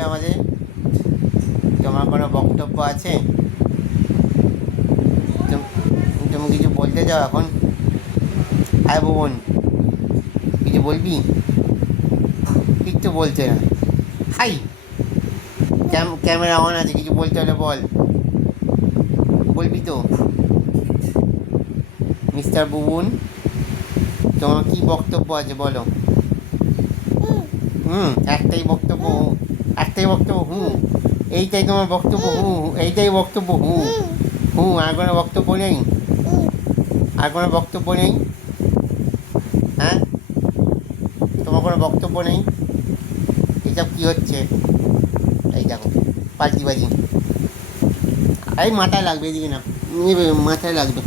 বলবে আমাদের? তোমার কোনো বক্তব্য আছে? তুমি কিছু বলতে চাও এখন? হ্যাঁ ভুবন, কিছু বলবি? কিচ্ছু বলছে না। হাই, ক্যামেরা অন আছে, কিছু বলতে হলে বল। বলবি তো? মিস্টার বুবুন, তোমার কি বক্তব্য আছে বলো? একটাই বক্তব্য, একটাই বক্তব্য, এইটাই তোমার বক্তব্য, এইটাই বক্তব্য, আর কোনো বক্তব্য নেই? আর কোনো বক্তব্য নেই? হ্যাঁ, তোমার কোনো বক্তব্য নেই? এইসব কী হচ্ছে? এই দেখো, পাল্টিবাজি। এই মাথায় লাগবে, এদিকে না, মাথায় লাগবে।